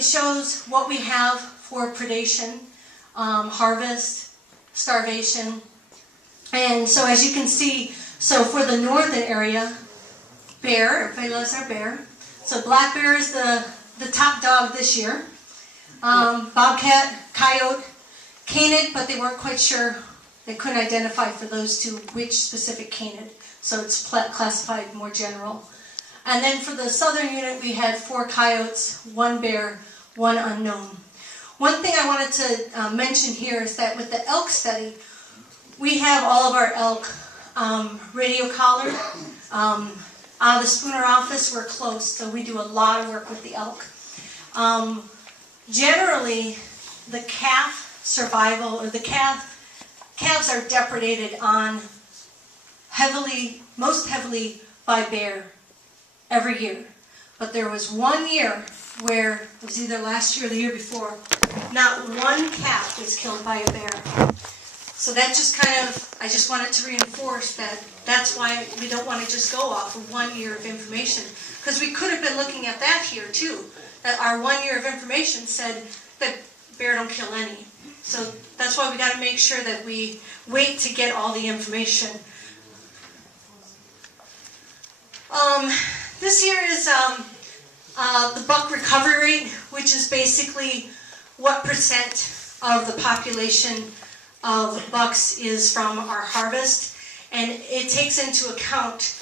it shows what we have for predation, harvest, starvation. And so as you can see, so for the northern area, bear, everybody loves our bear. So black bear is the top dog this year. Bobcat, coyote, canid, but they weren't quite sure. They couldn't identify for those two which specific canid. So it's classified more general. And then for the southern unit, we had 4 coyotes, 1 bear, 1 unknown. One thing I wanted to mention here is that with the elk study, we have all of our elk radio collared. The Spooner office, we're close, so we do a lot of work with the elk. Generally, the calf survival, or the calves are depredated on most heavily by bear every year. But there was 1 year where, it was either last year or the year before, not 1 calf was killed by a bear. So that just kind of, I just wanted to reinforce that that's why we don't want to just go off of 1 year of information. Because we could have been looking at that here too. That our 1 year of information said that bear don't kill any. So that's why we got to make sure that we wait to get all the information. This here is the buck recovery rate, which is basically what percent of the population of bucks is from our harvest. And it takes into account,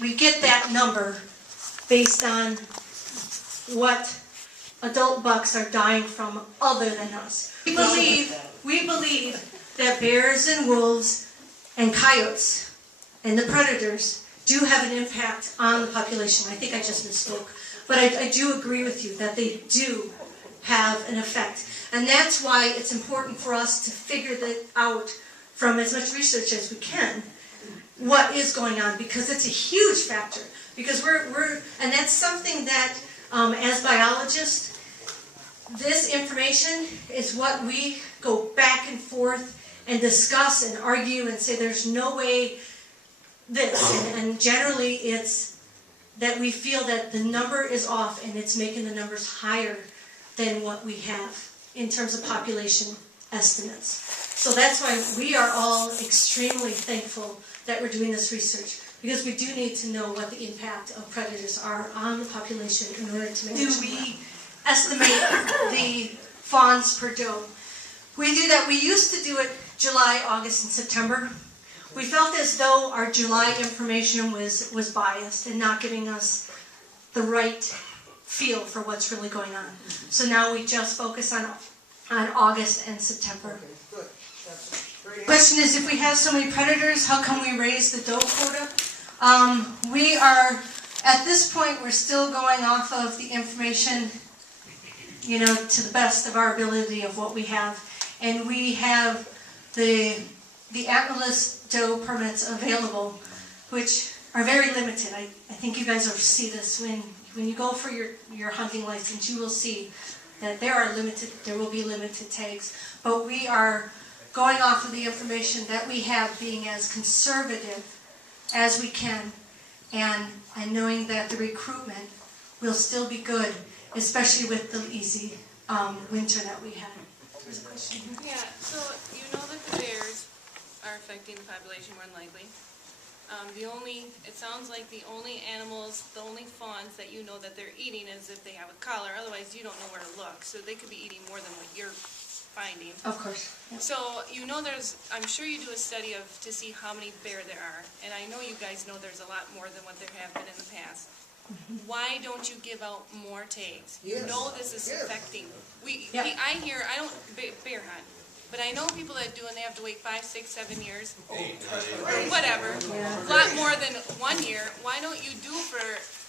we get that number based on what adult bucks are dying from other than us. We believe that bears and wolves and coyotes and the predators do have an impact on the population. I think I just misspoke. But I do agree with you that they do have an effect. And that's why it's important for us to figure that out from as much research as we can, what is going on, because it's a huge factor. Because and that's something that, as biologists, this information is what we go back and forth and discuss and argue and say there's no way this. And generally it's that we feel that the number is off and it's making the numbers higher than what we have in terms of population estimates. So that's why we are all extremely thankful that we're doing this research, because we do need to know what the impact of predators are on the population in order to make sure. Do we estimate the fawns per doe? We do that. We used to do it July, August, and September. We felt as though our July information was biased and not giving us the right feel for what's really going on. So now we just focus on August and September. Good. The question is, if we have so many predators, how come we raise the doe quota? We are, at this point, we're still going off of the information, to the best of our ability of what we have. And we have the antlerless doe permits available, which are very limited. I think you guys will see this when you go for your hunting license. You will see that there will be limited tags. But we are going off of the information that we have, being as conservative as we can, and knowing that the recruitment will still be good, especially with the easy winter that we had. There's a question here. Yeah, so you know that the bears are affecting the population more than likely. It sounds like the only animals, the only fawns that you know that they're eating is if they have a collar, otherwise you don't know where to look. So they could be eating more than what you're finding. Of course. Yep. So I'm sure you do a study to see how many bear there are, and I know you guys know there's a lot more than what there have been in the past. Mm-hmm. Why don't you give out more tags? You know this is affecting. I don't bear hunt. But I know people that do, and they have to wait 5, 6, 7 years, or whatever, a lot more than 1 year. Why don't you do for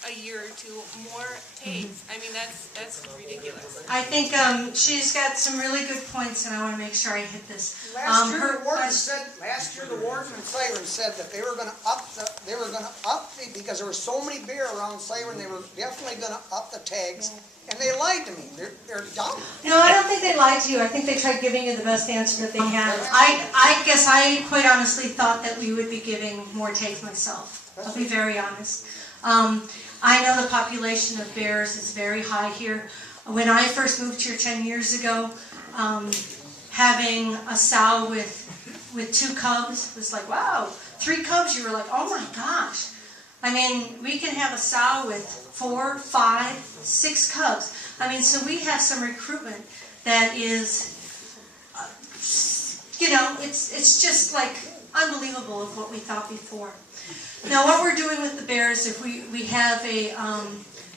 a year or two more tags? I mean, that's ridiculous. I think she's got some really good points, and I want to make sure I hit this. last year the warden in Siren said that they were going to up the because there were so many bear around Siren, they were definitely going to up the tags. And they lied to me. They're dumb. No, I don't think they lied to you. I think they tried giving you the best answer that they had. I guess I quite honestly thought that we would be giving more tags myself. I'll be very honest. I know the population of bears is very high here. When I first moved here 10 years ago, having a sow with 2 cubs was like, wow. 3 cubs, you were like, oh my gosh. I mean, we can have a sow with 4, 5, 6 cubs. I mean, so we have some recruitment that is, you know, it's just like unbelievable of what we thought before. Now, what we're doing with the bears, if we have the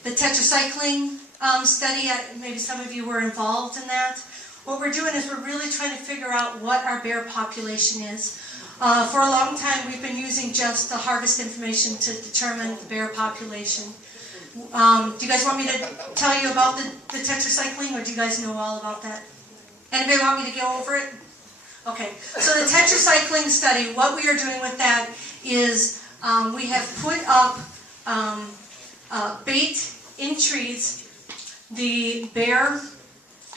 tetracycline study, maybe some of you were involved in that. What we're doing is we're really trying to figure out what our bear population is. For a long time, we've been using just the harvest information to determine the bear population. Do you guys want me to tell you about the tetracycline, or do you guys know all about that? Anybody want me to go over it? Okay, so the tetracycline study, what we are doing with that is we have put up bait in trees, the bear,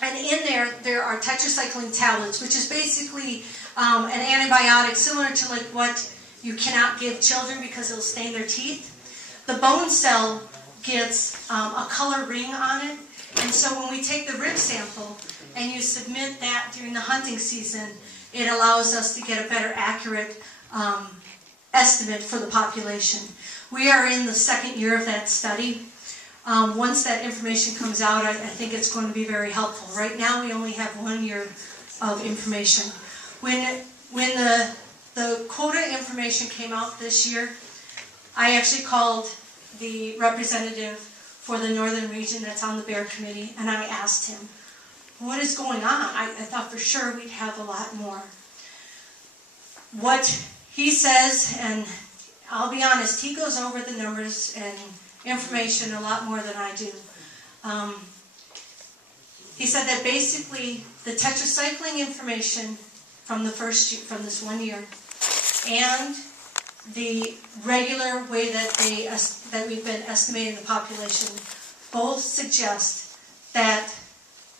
and in there are tetracycline tablets, which is basically an antibiotic similar to like what you cannot give children because it'll stain their teeth. The bone cell gets a color ring on it, and so when we take the rib sample and you submit that during the hunting season, it allows us to get a better accurate estimate for the population. We are in the 2nd year of that study. Once that information comes out, I think it's going to be very helpful. Right now we only have 1 year of information. When the quota information came out this year, I actually called the representative for the northern region that's on the bear committee, and I asked him, what is going on? I thought for sure we'd have a lot more. What he says, and I'll be honest, he goes over the numbers and information a lot more than I do. He said that basically the tetracycline information from this 1 year and the regular way that we've been estimating the population both suggest that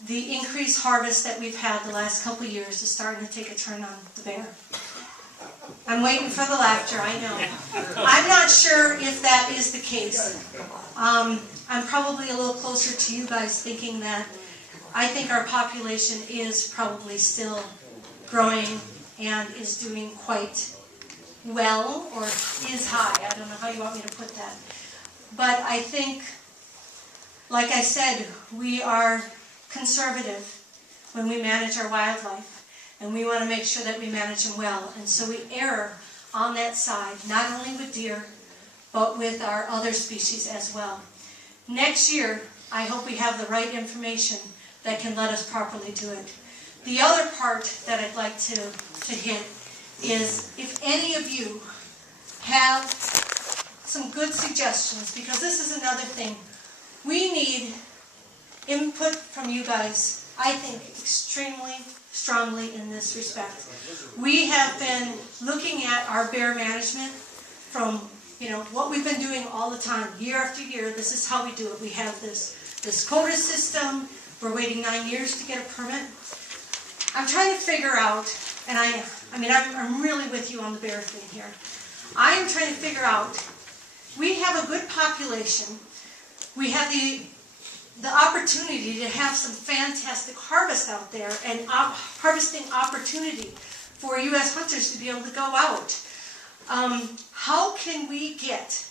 the increased harvest that we've had the last couple of years is starting to take a turn on the bear. I'm waiting for the laughter, I know. I'm not sure if that is the case. I'm probably a little closer to you guys thinking that I think our population is probably still growing and is doing quite well, or is high. I don't know how you want me to put that. But I think, like I said, we are conservative when we manage our wildlife. And we want to make sure that we manage them well. And so we err on that side, not only with deer, but with our other species as well. Next year, I hope we have the right information that can let us properly do it. The other part that I'd like to hit is if any of you have some good suggestions, because this is another thing. We need input from you guys, I think, extremely strongly in this respect. We have been looking at our bear management from, what we've been doing all the time, year after year. This is how we do it. We have this quota system. We're waiting 9 years to get a permit. I'm trying to figure out, and I'm really with you on the bear thing here. I am trying to figure out, we have a good population. We have the opportunity to have some fantastic harvest out there and harvesting opportunity for U.S. hunters to be able to go out. How can we get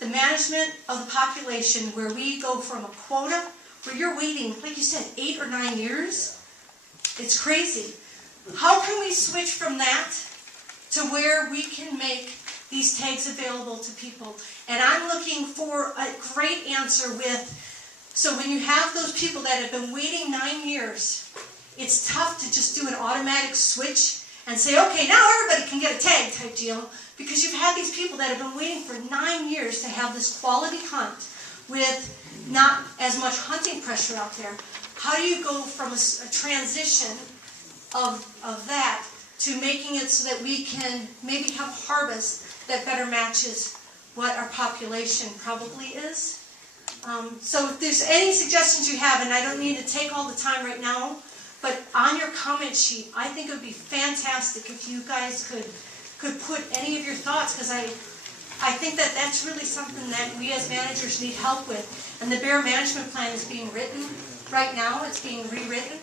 the management of the population where we go from a quota, where you're waiting, like you said, 8 or 9 years? It's crazy. How can we switch from that to where we can make these tags available to people? And I'm looking for a great answer with, so when you have those people that have been waiting 9 years, it's tough to just do an automatic switch and say, okay, now everybody can get a tag type deal, because you've had these people that have been waiting for 9 years to have this quality hunt with not as much hunting pressure out there. How do you go from a transition of that to making it so that we can maybe have a harvest that better matches what our population probably is? So if there's any suggestions you have, and I don't need to take all the time right now, but on your comment sheet, I think it would be fantastic if you guys could put any of your thoughts, because I think that that's really something that we as managers need help with. And the bear management plan is being written Right now, it's being rewritten